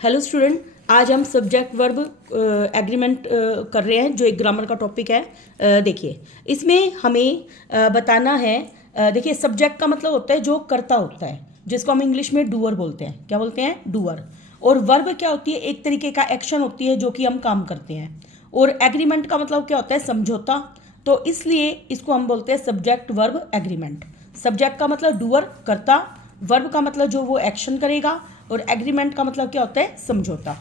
Hello student, आज हम subject verb agreement कर रहे हैं जो एक ग्रामर का टॉपिक है। देखिए इसमें हमें बताना है। देखिए सब्जेक्ट का मतलब होता है जो करता होता है, जिसको हम इंग्लिश में डूअर बोलते हैं। क्या बोलते हैं? डूअर। और वर्ब क्या होती है? एक तरीके का एक्शन होती है जो कि हम काम करते हैं। और एग्रीमेंट का मतलब क्या होता है? समझौता। तो इसलिए इसको हम बोलते हैं सब्जेक्ट वर्ब एग्रीमेंट। सब्जेक्ट का मतलब डूअर, करता। वर्ब का मतलब जो वो एक्शन करेगा। और एग्रीमेंट का मतलब क्या होता है? समझौता।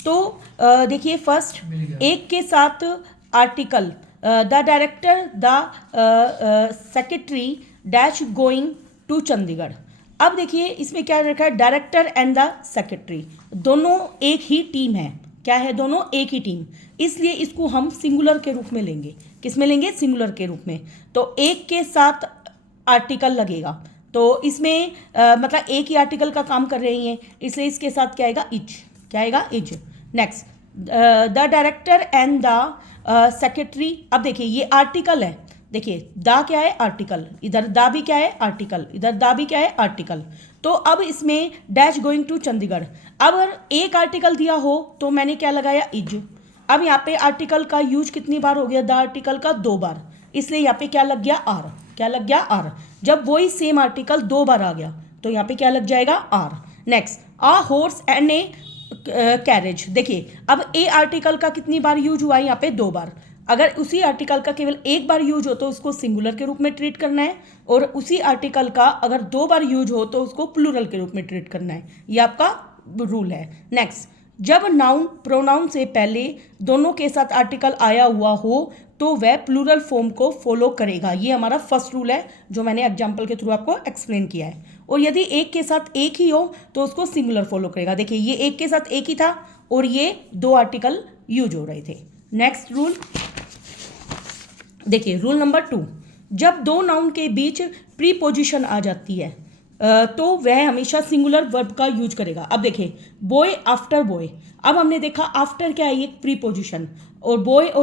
तो देखिए फर्स्ट, एक के साथ article the director the secretary dash going to Chandigarh. अब देखिए इसमें क्या रखा है? डायरेक्टर एंड द सेक्रेटरी दोनों एक ही टीम है। क्या है? दोनों एक ही टीम। इसलिए इसको हम सिंगुलर के रूप में लेंगे। किस में लेंगे? सिंगुलर के रूप में। तो एक के साथ आर्टिकल लगेगा, तो इसमें मतलब एक ही आर्टिकल का काम कर रही हैं, इसलिए इसके साथ क्या आएगा? इज। क्या आएगा? Is. Next, the director and the secretary. अब देखिए ये आर्टिकल है। देखिए दा क्या है? आर्टिकल। इधर दा भी क्या है? आर्टिकल। इधर दा भी क्या है? आर्टिकल। तो अब इसमें डैश गोइंग टू चंडीगढ़। अब अगर एक आर्टिकल दिया हो तो मैंने क्या लगाया? इज। अब यहाँ पे आर्टिकल का यूज कितनी बार हो गया? द आर्टिकल का 2 बार, इसलिए यहाँ पे क्या लग गया? आर। क्या लग गया? आर। जब वही सेम आर्टिकल 2 बार आ गया तो यहाँ पे क्या लग जाएगा? R. Next, a horse and a carriage. देखिए अब ए आर्टिकल का कितनी बार यूज हुआ है? यहाँ पे 2 बार। अगर उसी आर्टिकल का केवल एक बार यूज हो तो उसको सिंगुलर के रूप में ट्रीट करना है, और उसी आर्टिकल का अगर 2 बार यूज हो तो उसको प्लूरल के रूप में ट्रीट करना है। ये आपका रूल है। नेक्स्ट, जब नाउन प्रोनाउन से पहले दोनों के साथ आर्टिकल आया हुआ हो तो वह प्लूरल फॉर्म को फॉलो करेगा। ये हमारा फर्स्ट रूल है जो मैंने एग्जाम्पल के थ्रू आपको एक्सप्लेन किया है। और यदि एक के साथ एक ही हो तो उसको सिंगुलर फॉलो करेगा। देखिए ये एक के साथ एक ही था और ये 2 आर्टिकल यूज हो रहे थे। नेक्स्ट रूल देखिए, रूल नंबर 2, जब 2 नाउन के बीच प्रीपोजिशन आ जाती है तो वह हमेशा सिंगुलर वर्ब का यूज करेगा। अब देखिए बॉय आफ्टर बॉय। अब हमने देखा आफ्टर क्या है? एक प्रीपोजिशन। और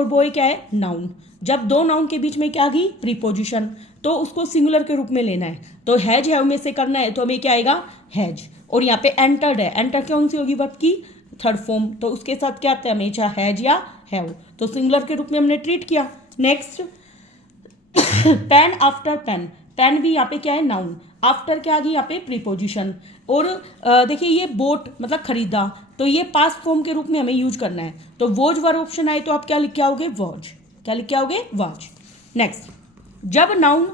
बॉय क्या है? नाउन। जब 2 नाउन के बीच में क्या आ गई? प्रीपोजिशन, तो उसको सिंगुलर के रूप में लेना है। तो हैज हैव में से करना है तो हमें क्या आएगा? हैज। और यहाँ पे एंटर्ड है। एंटर कौन सी होगी? वर्ब की थर्ड फॉर्म, तो उसके साथ क्या आता है? हमेशा हैज या हैव। तो सिंगुलर के रूप में हमने ट्रीट किया। Next, pen after pen. Pen भी यहाँ पे क्या है? नाउन। आफ्टर क्या आ गई? यहाँ पे प्रीपोजिशन। और देखिए ये बोट मतलब खरीदा, तो ये पास्ट फॉर्म के रूप में हमें यूज करना है। तो वॉज वर्ब ऑप्शन आए तो आप क्या लिख के आओगे? वॉज। क्या लिख के आओगे? वॉज। नेक्स्ट, जब नाउन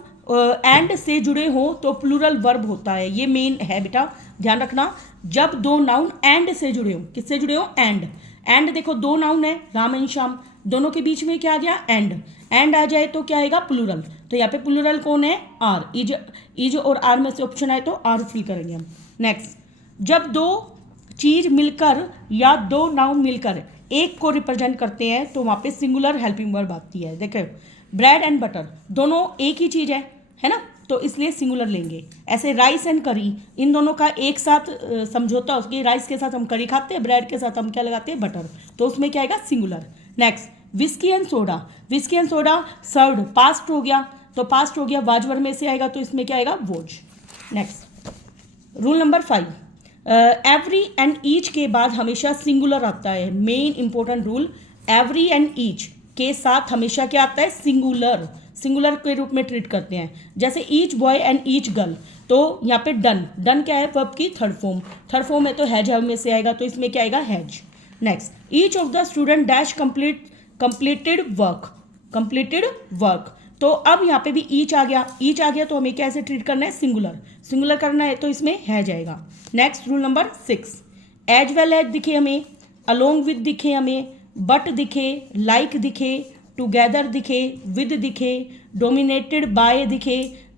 एंड से जुड़े हो तो प्लूरल वर्ब होता है। ये मेन है बेटा, ध्यान रखना। जब 2 नाउन एंड से जुड़े हो, किससे जुड़े हो? एंड। एंड देखो 2 नाउन है, राम एंड श्याम, दोनों के बीच में क्या आ गया? एंड। एंड आ जाए तो क्या आएगा? प्लूरल। तो यहाँ पे प्लूरल कौन है? आर। इज और आर में से ऑप्शन आए तो आर फिल करेंगे हम। नेक्स्ट, जब 2 चीज मिलकर या 2 नाउन मिलकर एक को रिप्रेजेंट करते हैं तो वहाँ पे सिंगुलर हेल्पिंग वर्ब आती है। देखो ब्रेड एंड बटर दोनों एक ही चीज़ है ना, तो इसलिए सिंगुलर लेंगे। ऐसे राइस एंड करी, इन दोनों का एक साथ समझौता, उसकी राइस के साथ हम करी खाते हैं, ब्रेड के साथ हम क्या लगाते हैं? बटर, तो उसमें क्या आएगा? Singular. Next, whisky and soda. Whisky and soda served, past हो गया, तो पास्ट हो गया, वाजवर में से आएगा तो इसमें क्या आएगा? Was. Next, rule number 5, every and each के बाद हमेशा सिंगुलर आता है। Main important rule, every and each के साथ हमेशा क्या आता है? सिंगुलर। सिंगुलर के रूप में ट्रीट करते हैं। जैसे each boy and each girl, तो यहाँ पे डन। डन क्या है? वर्ब की थर्ड फॉर्म। थर्ड फॉर्म है तो हैज हैव में से आएगा, तो इसमें क्या आएगा? Has. Next, each of the student dash completed work. Completed work, तो अब यहाँ पे भी ईच आ गया। ईच आ गया तो हमें कैसे ट्रीट करना है? सिंगुलर। सिंगुलर करना है तो इसमें है जाएगा। Next, rule number 6, as well as दिखे हमें, अलोंग विद दिखे हमें, बट दिखे, लाइक दिखे, टुगेदर दिखे, विद दिखे, डोमिनेटेड बाय दिखे,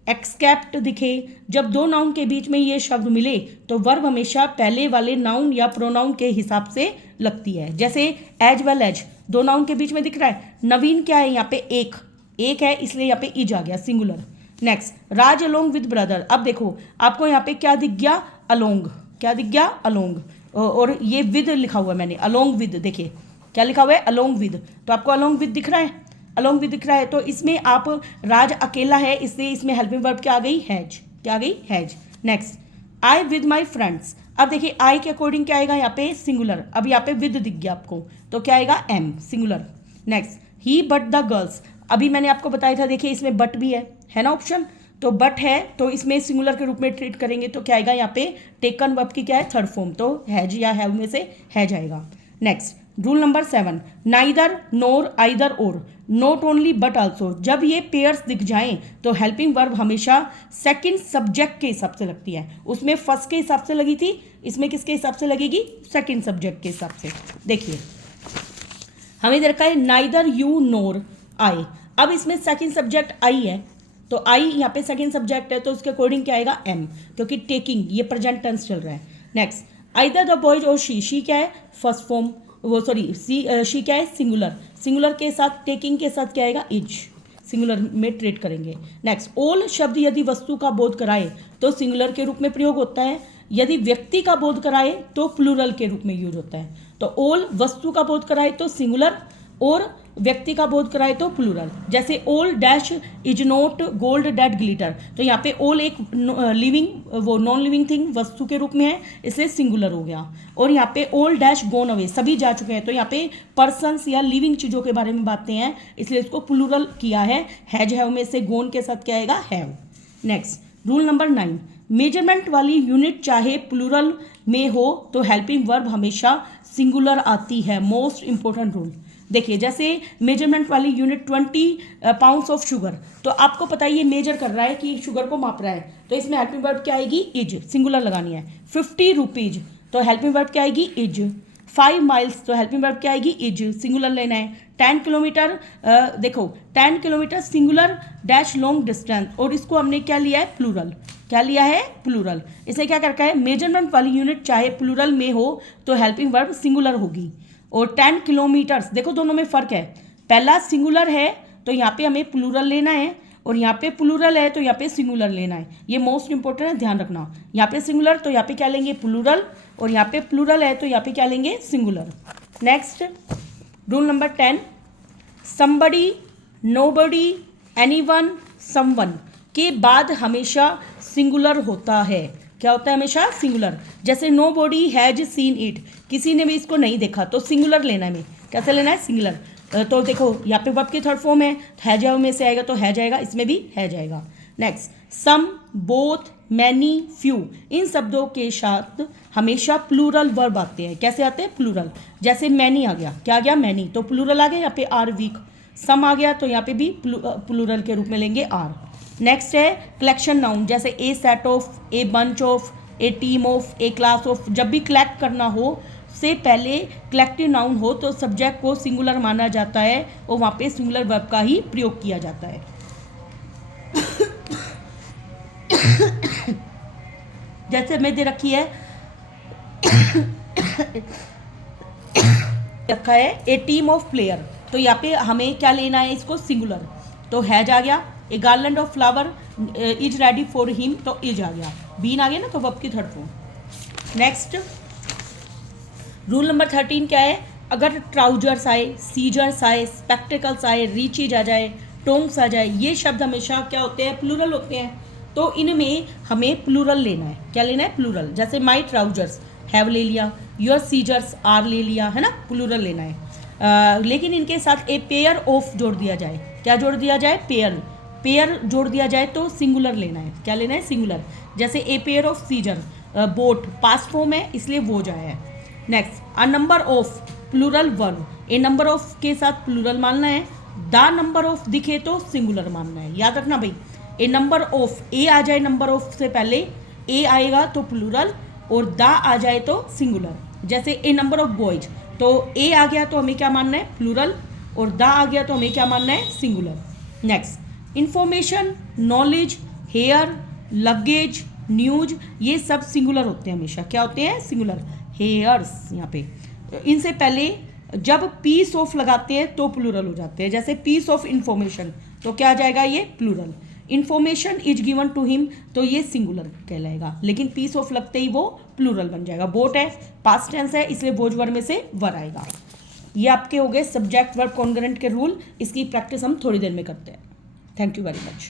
एक्सकेप्ट दिखे। जब 2 नाउन के बीच में ये शब्द मिले तो वर्ब हमेशा पहले वाले नाउन या प्रोनाउन के हिसाब से लगती है। जैसे एज वेल एज 2 नाउन के बीच में दिख रहा है, नवीन क्या है? यहाँ पे एक है, इसलिए यहाँ पे इज आ गया, singular. Next, Raj along with brother. अब देखो आपको यहाँ पे क्या दिख गया? अलोंग। क्या दिख गया? अलोंग। और ये विद लिखा हुआ है मैंने, अलोंग विद। देखिए क्या लिखा हुआ है? अलोंग विद, तो आपको अलोंग विद दिख रहा है? अलोंग विद दिख रहा है, तो इसमें आप राज अकेला है, इसलिए इसमें हेल्पिंग वर्ब क्या आ गई? हैज। क्या आ गई? Has. Next, I with my friends. अब देखिए आई के अकॉर्डिंग क्या आएगा यहाँ पे सिंगुलर, अब यहाँ पे विद दिख गया आपको तो क्या आएगा एम सिंगुलर। नेक्स्ट ही बट द गर्ल्स, अभी मैंने आपको बताया था देखिए इसमें बट भी है ना ऑप्शन, तो बट है तो इसमें सिंगुलर के रूप में ट्रीट करेंगे तो क्या आएगा यहाँ पे टेकन वर्ब की क्या है थर्ड फॉर्म, तो हैज या हैव में से है जाएगा। नेक्स्ट रूल नंबर 7 नाइदर नोर आइदर और नॉट ओनली बट आल्सो, जब ये पेयर्स दिख जाएं तो हेल्पिंग वर्ब हमेशा सेकंड सब्जेक्ट के हिसाब से लगती है, उसमें फर्स्ट के हिसाब से लगी थी, इसमें किसके हिसाब से लगेगी सेकंड सब्जेक्ट के हिसाब से। देखिए हमें दे रखा है नाइदर यू नोर आई, अब इसमें सेकंड सब्जेक्ट आई है तो आई यहाँ पे सेकंड सब्जेक्ट है तो उसके अकॉर्डिंग क्या आएगा एम, क्योंकि टेकिंग ये प्रेजेंट टेंस चल रहा है। नेक्स्ट आइदर द बॉयज और शी क्या है फर्स्ट फॉर्म, वो सॉरी शी क्या है सिंगुलर, सिंगुलर के साथ टेकिंग के साथ क्या आएगा इज, सिंगुलर में ट्रीट करेंगे। नेक्स्ट ऑल शब्द यदि वस्तु का बोध कराए तो सिंगुलर के रूप में प्रयोग होता है, यदि व्यक्ति का बोध कराए तो प्लूरल के रूप में यूज होता है। तो ऑल वस्तु का बोध कराए तो सिंगुलर और व्यक्ति का बोध कराए तो प्लूरल, जैसे ओल dash is not gold that glitter, तो यहाँ पे ओल एक लिविंग वो नॉन लिविंग थिंग वस्तु के रूप में है इसलिए सिंगुलर हो गया, और यहाँ पे ओल डैश गोन अवे सभी जा चुके हैं तो यहाँ पे पर्सन्स या लिविंग चीज़ों के बारे में बातें हैं इसलिए इसको प्लूरल किया है, हैज हैव में से गोन के साथ क्या आएगा have. Next rule number 9 measurement वाली यूनिट चाहे प्लूरल में हो तो हेल्पिंग वर्ब हमेशा सिंगुलर आती है, मोस्ट इंपॉर्टेंट रूल। देखिए जैसे मेजरमेंट वाली यूनिट 20 पाउंड्स ऑफ शुगर, तो आपको पता है ये मेजर कर रहा है कि शुगर को माप रहा है तो इसमें हेल्पिंग वर्ब क्या आएगी इज, सिंगुलर लगानी है। 50 रुपीज तो हेल्पिंग वर्ब क्या आएगी इज। 5 माइल्स तो हेल्पिंग वर्ब क्या आएगी इज, सिंगुलर लेना है। 10 किलोमीटर देखो 10 kilometre singular dash long distance, और इसको हमने क्या लिया है प्लूरल, क्या लिया है प्लूरल। इसे क्या करता है मेजरमेंट वाली यूनिट चाहे प्लूरल में हो तो हेल्पिंग वर्ब सिंगुलर होगी। और 10 किलोमीटर्स देखो दोनों में फ़र्क है, पहला सिंगुलर है तो यहाँ पे हमें प्लूरल लेना है और यहाँ पे प्लूरल है तो यहाँ पे सिंगुलर लेना है, ये मोस्ट इंपॉर्टेंट है ध्यान रखना। यहाँ पे सिंगुलर तो यहाँ पे क्या लेंगे प्लूरल, और यहाँ पे प्लूरल है तो यहाँ पे क्या लेंगे singular. Next rule number 10 somebody nobody anyone someone के बाद हमेशा सिंगुलर होता है, क्या होता है हमेशा सिंगुलर। जैसे nobody has seen it, किसी ने भी इसको नहीं देखा तो सिंगुलर लेना है, हमें कैसे लेना है सिंगुलर। तो देखो यहाँ पे वर्ब की थर्ड फॉर्म है जाओ में से आएगा तो है जाएगा, इसमें भी है जाएगा। Next some both many few, इन शब्दों के साथ हमेशा प्लूरल वर्ब आते हैं, कैसे आते हैं प्लूरल। जैसे मैनी आ गया, क्या आ गया मैनी तो प्लूरल आ गया, यहाँ पे आर वीक। सम आ गया तो यहाँ पे भी प्लूरल के रूप में लेंगे आर। नेक्स्ट है कलेक्शन नाउन, जैसे a set of, a bunch of, a team of, a class of. जब भी कलेक्ट करना हो से पहले कलेक्टिव नाउन हो तो सब्जेक्ट को सिंगुलर माना जाता है और वहाँ पे सिंगुलर वर्ब का ही प्रयोग किया जाता है। जैसे मैं दे रखी है रखा है ए टीम ऑफ प्लेयर, तो यहाँ पे हमें क्या लेना है इसको सिंगुलर, तो हैज आ गया। A garland of flower is ready for him तो इज आ गया, बीन आ गया ना तो वर्ब की third form. Next rule number 13 क्या है, अगर ट्राउजर्स आए, सीजर्स आए, स्पेक्टिकल्स आए, रीचीज आ जाए, टोंग्स आ जाए, ये शब्द हमेशा क्या होते हैं प्लूरल होते हैं, तो इनमें हमें प्लूरल लेना है। क्या लेना है प्लूरल, जैसे माई ट्राउजर्स हैव ले लिया, योर सीजर्स आर ले लिया, है ना प्लूरल लेना है। लेकिन इनके साथ ए पेयर ऑफ जोड़ दिया जाए, क्या जोड़ दिया जाए पेयर, पेयर जोड़ दिया जाए तो सिंगुलर लेना है, क्या लेना है सिंगुलर। जैसे a pair of scissor bought past form है इसलिए वो जाए है। Next a number of plural verb, a number of के साथ प्लूरल मानना है, द नंबर ऑफ दिखे तो सिंगुलर मानना है, याद रखना भाई। ए नंबर ऑफ, ए आ जाए नंबर ऑफ से पहले, ए आएगा तो प्लूरल और द आ जाए तो सिंगुलर। जैसे ए नंबर ऑफ बॉयज, तो ए आ गया तो हमें क्या मानना है प्लूरल और द आ गया तो हमें क्या मानना है singular. Next information, knowledge, hair, luggage, news, ये सब सिंगुलर होते हैं हमेशा, क्या होते हैं सिंगुलर। हेयर्स यहाँ पे इनसे पहले जब पीस ऑफ लगाते हैं तो प्लूरल हो जाते हैं, जैसे पीस ऑफ इंफॉर्मेशन तो क्या आ जाएगा ये plural. Information is given to him तो ये सिंगुलर कहलाएगा, लेकिन पीस ऑफ लगते ही वो प्लूरल बन जाएगा। बोट है पास्ट टेंस है इसलिए बोझ वर्ड में से वर आएगा। ये आपके हो गए सब्जेक्ट वर्ब कॉन्ग्रुएंट के रूल, इसकी प्रैक्टिस हम थोड़ी देर में करते हैं। Thank you very much.